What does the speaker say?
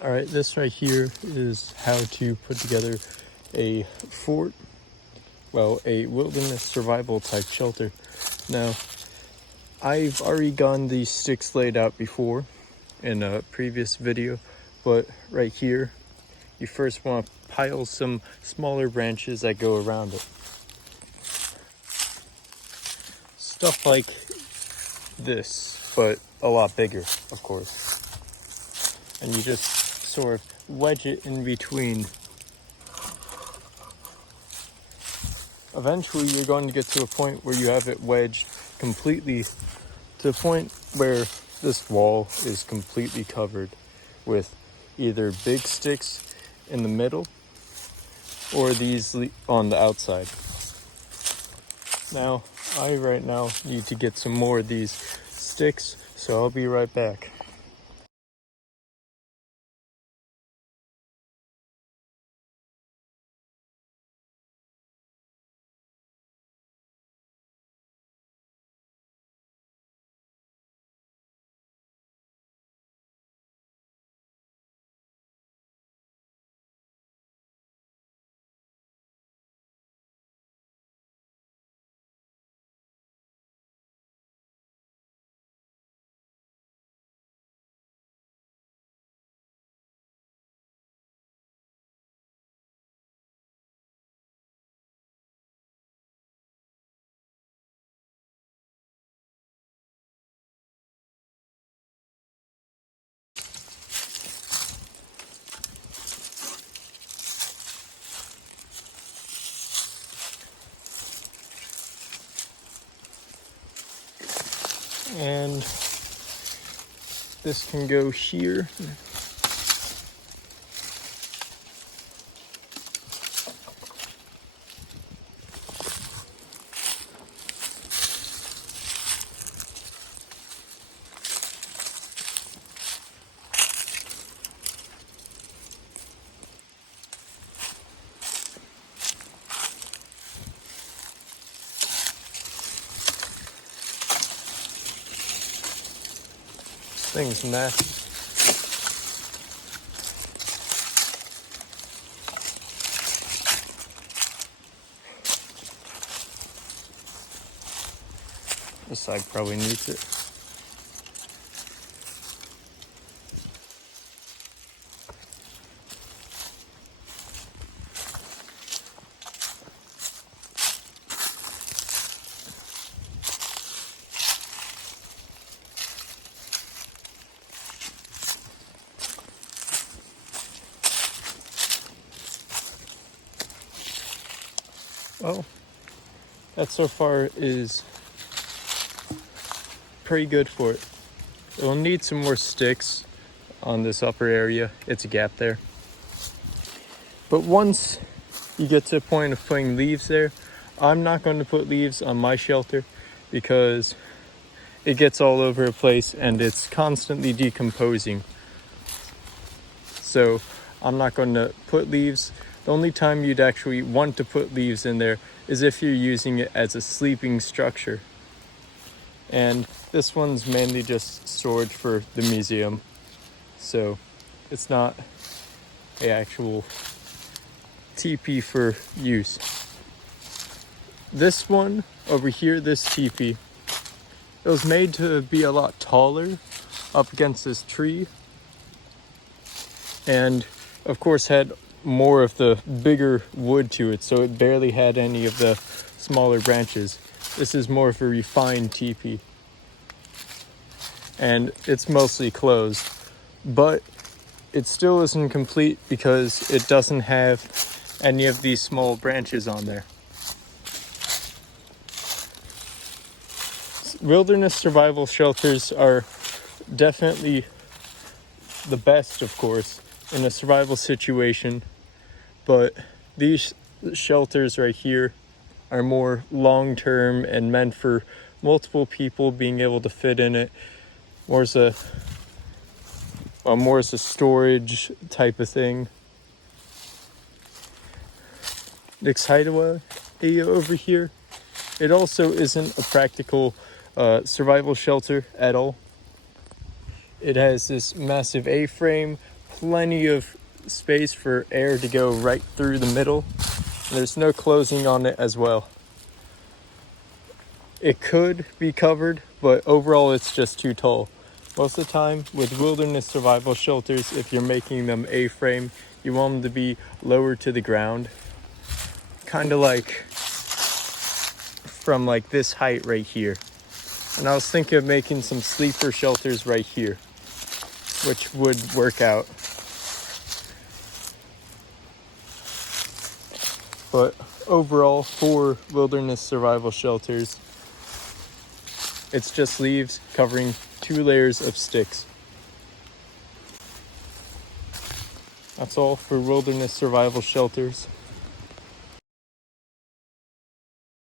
All right, this right here is how to put together a fort, well, a wilderness survival type shelter. Now, I've already gotten these sticks laid out before in a previous video, but right here, you first want to pile some smaller branches that go around it. Stuff like this, but a lot bigger, of course. And you just sort of wedge it in between. Eventually, you're going to get to a point where you have it wedged completely to the point where this wall is completely covered with either big sticks in the middle or these on the outside. Now, I right now need to get some more of these sticks, so I'll be right back. And this can go here. Thing's massive. This side probably needs it. Well, that so far is pretty good for it. It'll need some more sticks on this upper area. It's a gap there. But once you get to the point of putting leaves there, I'm not going to put leaves on my shelter because it gets all over the place and it's constantly decomposing. So I'm not going to put leaves. The only time you'd actually want to put leaves in there is if you're using it as a sleeping structure. And this one's mainly just storage for the museum. So it's not an actual teepee for use. This one over here, this teepee, it was made to be a lot taller up against this tree. And of course had more of the bigger wood to it, so it barely had any of the smaller branches. This is more of a refined teepee. And it's mostly closed, but it still isn't complete because it doesn't have any of these small branches on there. Wilderness survival shelters are definitely the best, of course, in a survival situation, but these shelters right here are more long-term and meant for multiple people being able to fit in it. More as a storage type of thing. Next hideaway over here, it also isn't a practical survival shelter at all. It has this massive A-frame plenty of space for air to go right through the middle. There's no closing on it as well. It could be covered, but overall it's just too tall. Most of the time with wilderness survival shelters, if you're making them A-frame, you want them to be lower to the ground. Kind of like from like this height right here. And I was thinking of making some sleeper shelters right here, which would work out. But overall, for wilderness survival shelters, it's just leaves covering 2 layers of sticks. That's all for wilderness survival shelters.